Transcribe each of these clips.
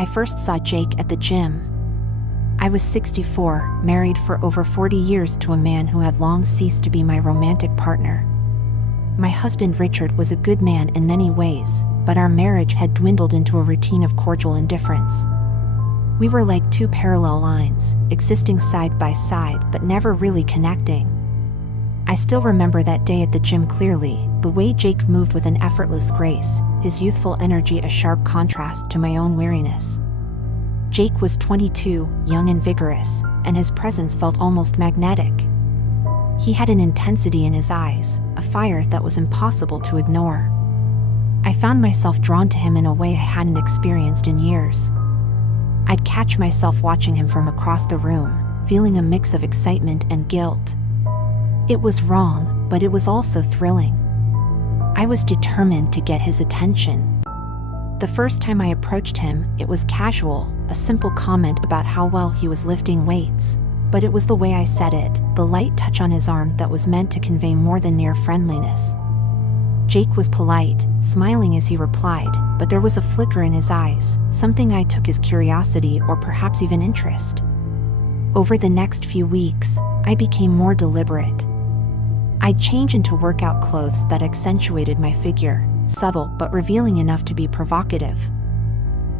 I first saw Jake at the gym. I was 64, married for over 40 years to a man who had long ceased to be my romantic partner. My husband Richard was a good man in many ways, but our marriage had dwindled into a routine of cordial indifference. We were like two parallel lines, existing side by side but never really connecting. I still remember that day at the gym clearly, the way Jake moved with an effortless grace, his youthful energy a sharp contrast to my own weariness. Jake was 22, young and vigorous, and his presence felt almost magnetic. He had an intensity in his eyes, a fire that was impossible to ignore. I found myself drawn to him in a way I hadn't experienced in years. I'd catch myself watching him from across the room, feeling a mix of excitement and guilt. It was wrong, but it was also thrilling. I was determined to get his attention. The first time I approached him, it was casual, a simple comment about how well he was lifting weights. But it was the way I said it, the light touch on his arm that was meant to convey more than mere friendliness. Jake was polite, smiling as he replied, but there was a flicker in his eyes, something I took as curiosity or perhaps even interest. Over the next few weeks, I became more deliberate. I'd change into workout clothes that accentuated my figure, subtle but revealing enough to be provocative.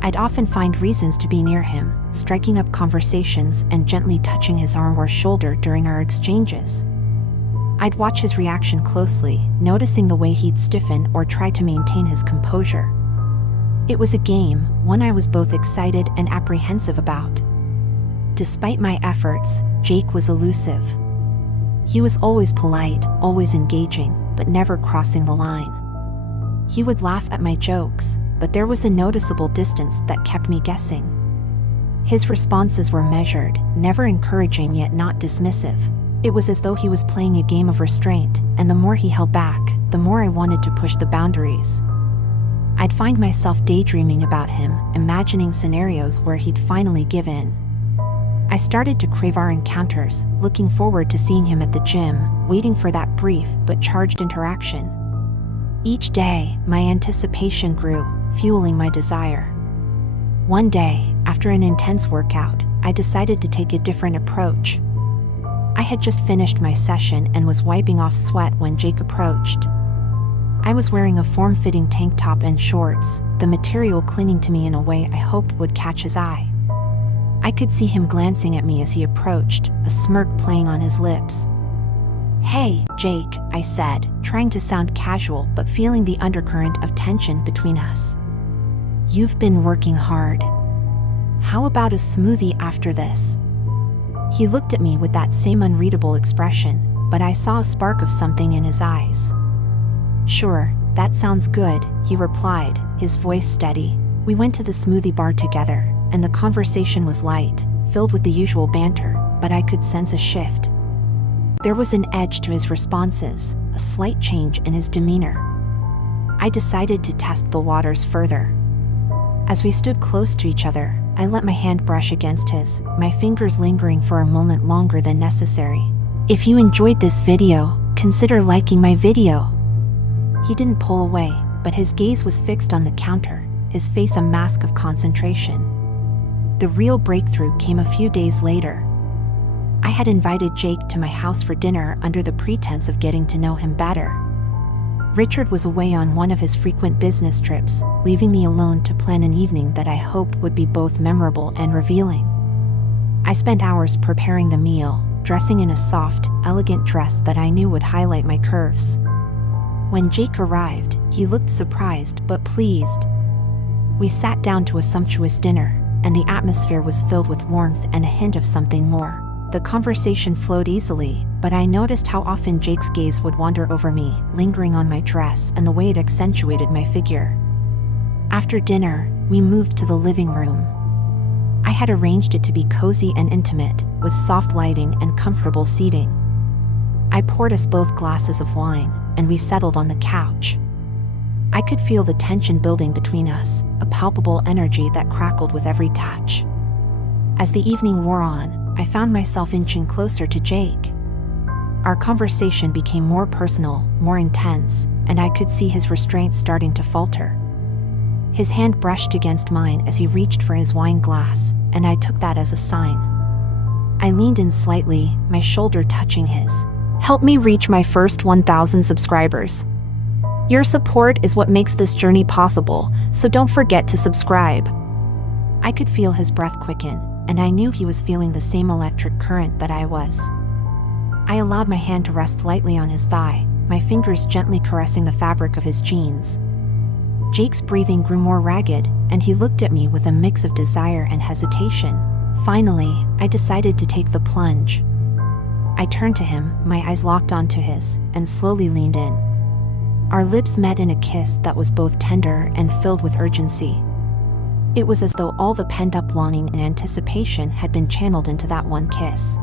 I'd often find reasons to be near him, striking up conversations and gently touching his arm or shoulder during our exchanges. I'd watch his reaction closely, noticing the way he'd stiffen or try to maintain his composure. It was a game, one I was both excited and apprehensive about. Despite my efforts, Jake was elusive. He was always polite, always engaging, but never crossing the line. He would laugh at my jokes, but there was a noticeable distance that kept me guessing. His responses were measured, never encouraging yet not dismissive. It was as though he was playing a game of restraint, and the more he held back, the more I wanted to push the boundaries. I'd find myself daydreaming about him, imagining scenarios where he'd finally give in. I started to crave our encounters, looking forward to seeing him at the gym, waiting for that brief but charged interaction. Each day, my anticipation grew, fueling my desire. One day, after an intense workout, I decided to take a different approach. I had just finished my session and was wiping off sweat when Jake approached. I was wearing a form-fitting tank top and shorts, the material clinging to me in a way I hoped would catch his eye. I could see him glancing at me as he approached, a smirk playing on his lips. "Hey, Jake," I said, trying to sound casual but feeling the undercurrent of tension between us. "You've been working hard. How about a smoothie after this?" He looked at me with that same unreadable expression, but I saw a spark of something in his eyes. "Sure, that sounds good," he replied, his voice steady. We went to the smoothie bar together, and the conversation was light, filled with the usual banter, but I could sense a shift. There was an edge to his responses, a slight change in his demeanor. I decided to test the waters further. As we stood close to each other, I let my hand brush against his, my fingers lingering for a moment longer than necessary. "If you enjoyed this video, consider liking my video." He didn't pull away, but his gaze was fixed on the counter, his face a mask of concentration. The real breakthrough came a few days later. I had invited Jake to my house for dinner under the pretense of getting to know him better. Richard was away on one of his frequent business trips, leaving me alone to plan an evening that I hoped would be both memorable and revealing. I spent hours preparing the meal, dressing in a soft, elegant dress that I knew would highlight my curves. When Jake arrived, he looked surprised but pleased. We sat down to a sumptuous dinner, and the atmosphere was filled with warmth and a hint of something more. The conversation flowed easily, but I noticed how often Jake's gaze would wander over me, lingering on my dress and the way it accentuated my figure. After dinner, we moved to the living room. I had arranged it to be cozy and intimate, with soft lighting and comfortable seating. I poured us both glasses of wine, and we settled on the couch. I could feel the tension building between us, a palpable energy that crackled with every touch. As the evening wore on, I found myself inching closer to Jake. Our conversation became more personal, more intense, and I could see his restraint starting to falter. His hand brushed against mine as he reached for his wine glass, and I took that as a sign. I leaned in slightly, my shoulder touching his. Help me reach my first 1,000 subscribers. Your support is what makes this journey possible, so don't forget to subscribe. I could feel his breath quicken, and I knew he was feeling the same electric current that I was. I allowed my hand to rest lightly on his thigh, my fingers gently caressing the fabric of his jeans. Jake's breathing grew more ragged, and he looked at me with a mix of desire and hesitation. Finally, I decided to take the plunge. I turned to him, my eyes locked onto his, and slowly leaned in. Our lips met in a kiss that was both tender and filled with urgency. It was as though all the pent-up longing and anticipation had been channeled into that one kiss.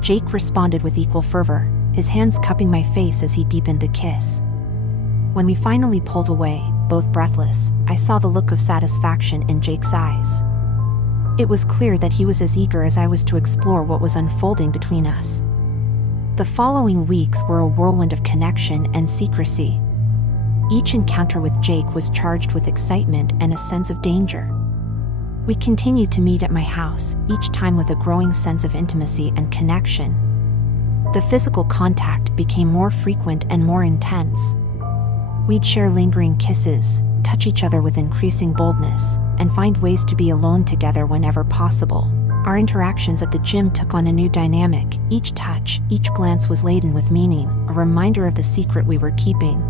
Jake responded with equal fervor, his hands cupping my face as he deepened the kiss. When we finally pulled away, both breathless, I saw the look of satisfaction in Jake's eyes. It was clear that he was as eager as I was to explore what was unfolding between us. The following weeks were a whirlwind of connection and secrecy. Each encounter with Jake was charged with excitement and a sense of danger. We continued to meet at my house, each time with a growing sense of intimacy and connection. The physical contact became more frequent and more intense. We'd share lingering kisses, touch each other with increasing boldness, and find ways to be alone together whenever possible. Our interactions at the gym took on a new dynamic. Each touch, each glance was laden with meaning, a reminder of the secret we were keeping.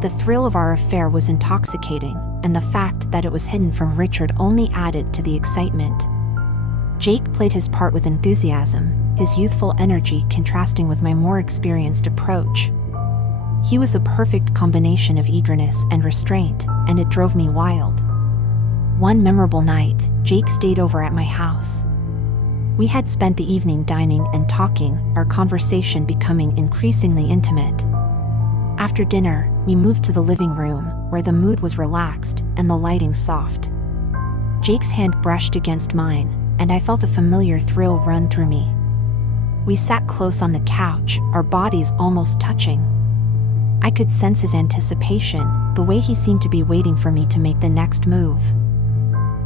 The thrill of our affair was intoxicating, and the fact that it was hidden from Richard only added to the excitement. Jake played his part with enthusiasm, his youthful energy contrasting with my more experienced approach. He was a perfect combination of eagerness and restraint, and it drove me wild. One memorable night, Jake stayed over at my house. We had spent the evening dining and talking, our conversation becoming increasingly intimate. After dinner, we moved to the living room, where the mood was relaxed and the lighting soft. Jake's hand brushed against mine, and I felt a familiar thrill run through me. We sat close on the couch, our bodies almost touching. I could sense his anticipation, the way he seemed to be waiting for me to make the next move.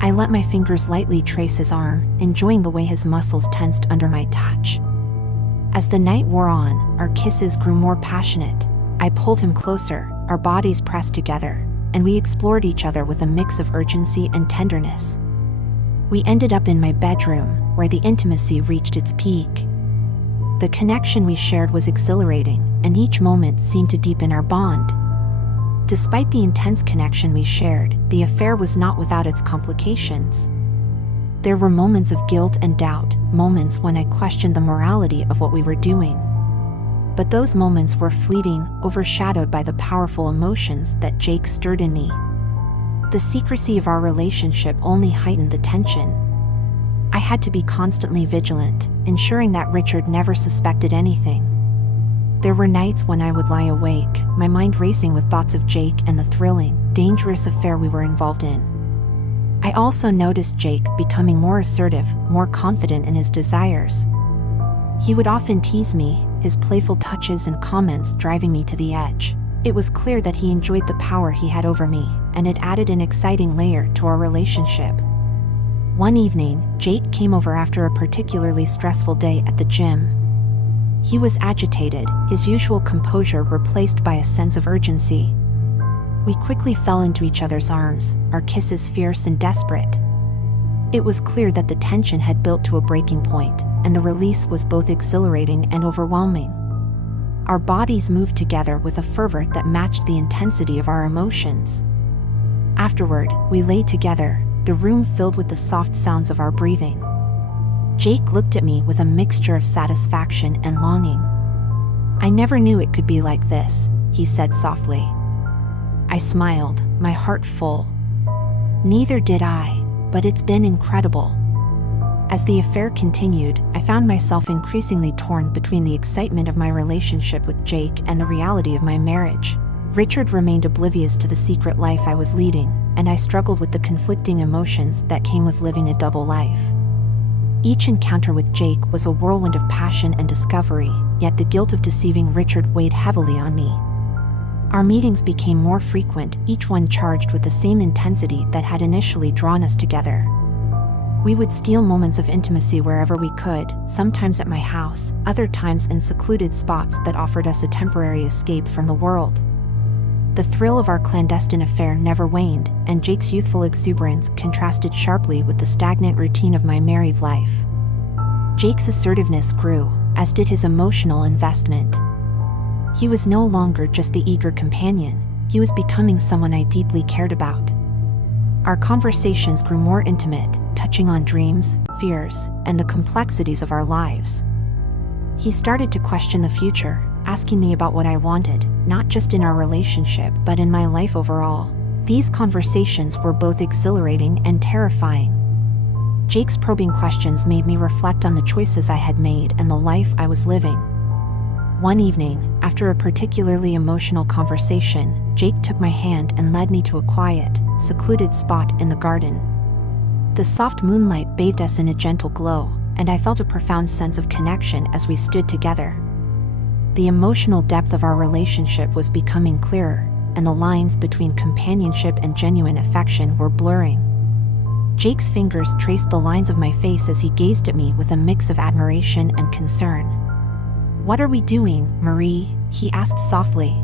I let my fingers lightly trace his arm, enjoying the way his muscles tensed under my touch. As the night wore on, our kisses grew more passionate. I pulled him closer, our bodies pressed together, and we explored each other with a mix of urgency and tenderness. We ended up in my bedroom, where the intimacy reached its peak. The connection we shared was exhilarating, and each moment seemed to deepen our bond. Despite the intense connection we shared, the affair was not without its complications. There were moments of guilt and doubt, moments when I questioned the morality of what we were doing. But those moments were fleeting, overshadowed by the powerful emotions that Jake stirred in me. The secrecy of our relationship only heightened the tension. I had to be constantly vigilant, ensuring that Richard never suspected anything. There were nights when I would lie awake, my mind racing with thoughts of Jake and the thrilling, dangerous affair we were involved in. I also noticed Jake becoming more assertive, more confident in his desires. He would often tease me, his playful touches and comments driving me to the edge. It was clear that he enjoyed the power he had over me, and it added an exciting layer to our relationship. One evening, Jake came over after a particularly stressful day at the gym. He was agitated, his usual composure replaced by a sense of urgency. We quickly fell into each other's arms, our kisses fierce and desperate. It was clear that the tension had built to a breaking point, and the release was both exhilarating and overwhelming. Our bodies moved together with a fervor that matched the intensity of our emotions. Afterward, we lay together, the room filled with the soft sounds of our breathing. Jake looked at me with a mixture of satisfaction and longing. "I never knew it could be like this," he said softly. I smiled, my heart full. "Neither did I, but it's been incredible." As the affair continued, I found myself increasingly torn between the excitement of my relationship with Jake and the reality of my marriage. Richard remained oblivious to the secret life I was leading, and I struggled with the conflicting emotions that came with living a double life. Each encounter with Jake was a whirlwind of passion and discovery, yet the guilt of deceiving Richard weighed heavily on me. Our meetings became more frequent, each one charged with the same intensity that had initially drawn us together. We would steal moments of intimacy wherever we could, sometimes at my house, other times in secluded spots that offered us a temporary escape from the world. The thrill of our clandestine affair never waned, and Jake's youthful exuberance contrasted sharply with the stagnant routine of my married life. Jake's assertiveness grew, as did his emotional investment. He was no longer just the eager companion, he was becoming someone I deeply cared about. Our conversations grew more intimate, touching on dreams, fears, and the complexities of our lives. He started to question the future, asking me about what I wanted, not just in our relationship but in my life overall. These conversations were both exhilarating and terrifying. Jake's probing questions made me reflect on the choices I had made and the life I was living. One evening, after a particularly emotional conversation, Jake took my hand and led me to a quiet, secluded spot in the garden. The soft moonlight bathed us in a gentle glow, and I felt a profound sense of connection as we stood together. The emotional depth of our relationship was becoming clearer, and the lines between companionship and genuine affection were blurring. Jake's fingers traced the lines of my face as he gazed at me with a mix of admiration and concern. "What are we doing, Marie?" he asked softly.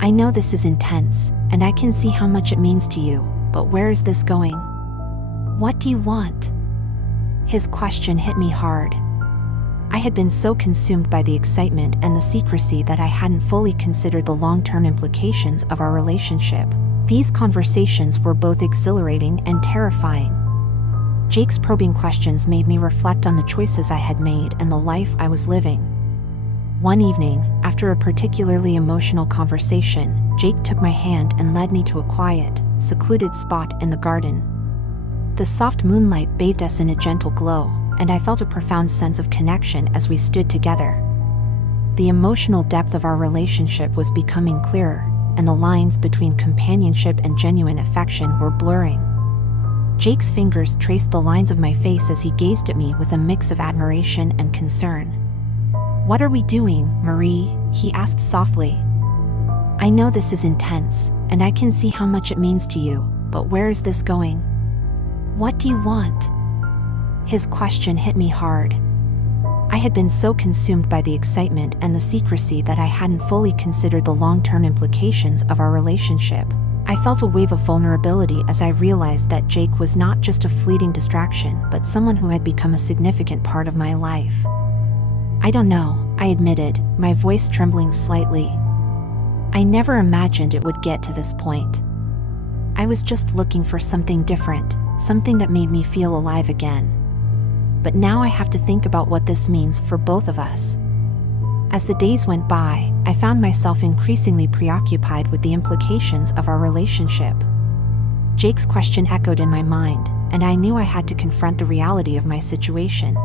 "I know this is intense, and I can see how much it means to you, but where is this going? What do you want?" His question hit me hard. I had been so consumed by the excitement and the secrecy that I hadn't fully considered the long-term implications of our relationship. These conversations were both exhilarating and terrifying. Jake's probing questions made me reflect on the choices I had made and the life I was living. One evening, after a particularly emotional conversation, Jake took my hand and led me to a quiet, secluded spot in the garden. The soft moonlight bathed us in a gentle glow, and I felt a profound sense of connection as we stood together. The emotional depth of our relationship was becoming clearer, and the lines between companionship and genuine affection were blurring. Jake's fingers traced the lines of my face as he gazed at me with a mix of admiration and concern. "What are we doing, Marie?" he asked softly. "I know this is intense, and I can see how much it means to you, but where is this going? What do you want?" His question hit me hard. I had been so consumed by the excitement and the secrecy that I hadn't fully considered the long-term implications of our relationship. I felt a wave of vulnerability as I realized that Jake was not just a fleeting distraction but someone who had become a significant part of my life. "I don't know," I admitted, my voice trembling slightly. "I never imagined it would get to this point. I was just looking for something different, something that made me feel alive again. But now I have to think about what this means for both of us." As the days went by, I found myself increasingly preoccupied with the implications of our relationship. Jake's question echoed in my mind, and I knew I had to confront the reality of my situation.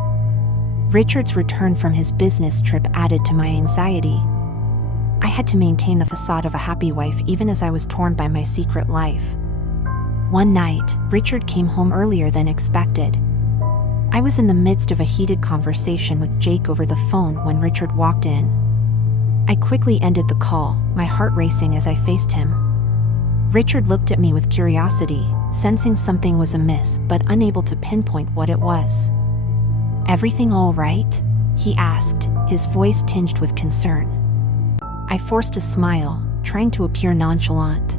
Richard's return from his business trip added to my anxiety. I had to maintain the facade of a happy wife even as I was torn by my secret life. One night, Richard came home earlier than expected. I was in the midst of a heated conversation with Jake over the phone when Richard walked in. I quickly ended the call, my heart racing as I faced him. Richard looked at me with curiosity, sensing something was amiss but unable to pinpoint what it was. "Everything all right?" he asked, his voice tinged with concern. I forced a smile, trying to appear nonchalant.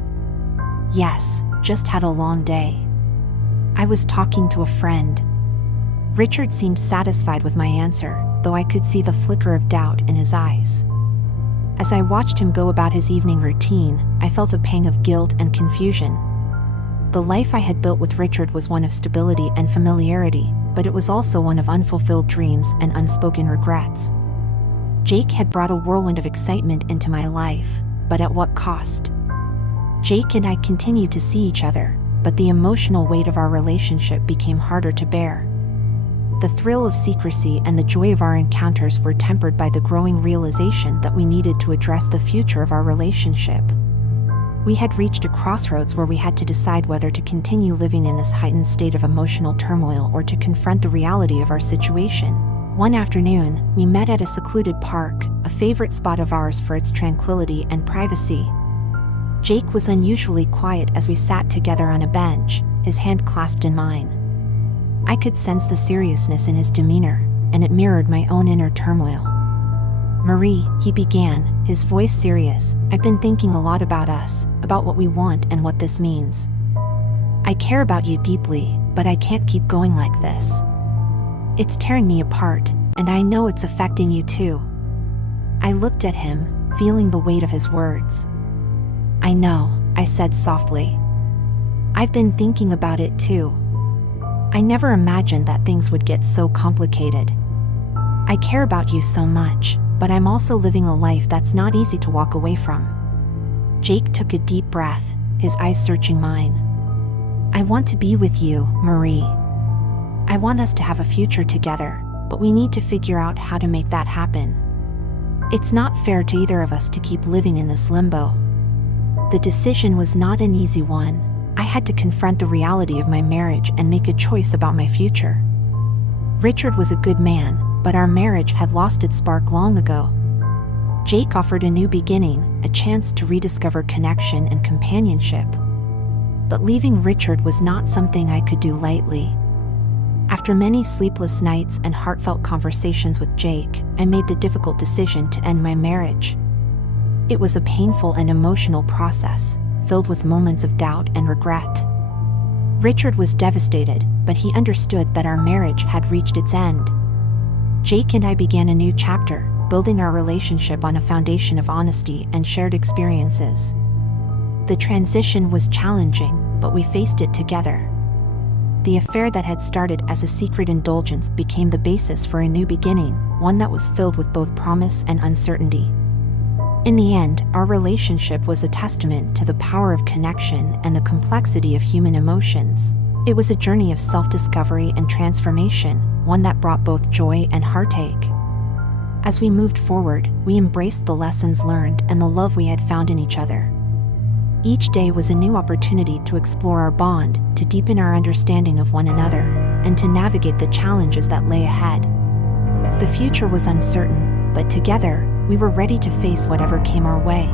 "Yes, just had a long day. I was talking to a friend." Richard seemed satisfied with my answer, though I could see the flicker of doubt in his eyes. As I watched him go about his evening routine, I felt a pang of guilt and confusion. The life I had built with Richard was one of stability and familiarity, but it was also one of unfulfilled dreams and unspoken regrets. Jake had brought a whirlwind of excitement into my life, but at what cost? Jake and I continued to see each other, but the emotional weight of our relationship became harder to bear. The thrill of secrecy and the joy of our encounters were tempered by the growing realization that we needed to address the future of our relationship. We had reached a crossroads where we had to decide whether to continue living in this heightened state of emotional turmoil or to confront the reality of our situation. One afternoon, we met at a secluded park, a favorite spot of ours for its tranquility and privacy. Jake was unusually quiet as we sat together on a bench, his hand clasped in mine. I could sense the seriousness in his demeanor, and it mirrored my own inner turmoil. "Marie," he began, his voice serious, "I've been thinking a lot about us, about what we want and what this means. I care about you deeply, but I can't keep going like this. It's tearing me apart, and I know it's affecting you too." I looked at him, feeling the weight of his words. "I know," I said softly. "I've been thinking about it too. I never imagined that things would get so complicated. I care about you so much, but I'm also living a life that's not easy to walk away from." Jake took a deep breath, his eyes searching mine. "I want to be with you, Marie. I want us to have a future together, but we need to figure out how to make that happen. It's not fair to either of us to keep living in this limbo." The decision was not an easy one. I had to confront the reality of my marriage and make a choice about my future. Richard was a good man, but our marriage had lost its spark long ago. Jake offered a new beginning, a chance to rediscover connection and companionship. But leaving Richard was not something I could do lightly. After many sleepless nights and heartfelt conversations with Jake, I made the difficult decision to end my marriage. It was a painful and emotional process, filled with moments of doubt and regret. Richard was devastated, but he understood that our marriage had reached its end. Jake and I began a new chapter, building our relationship on a foundation of honesty and shared experiences. The transition was challenging, but we faced it together. The affair that had started as a secret indulgence became the basis for a new beginning, one that was filled with both promise and uncertainty. In the end, our relationship was a testament to the power of connection and the complexity of human emotions. It was a journey of self-discovery and transformation, one that brought both joy and heartache. As we moved forward, we embraced the lessons learned and the love we had found in each other. Each day was a new opportunity to explore our bond, to deepen our understanding of one another, and to navigate the challenges that lay ahead. The future was uncertain, but together, we were ready to face whatever came our way.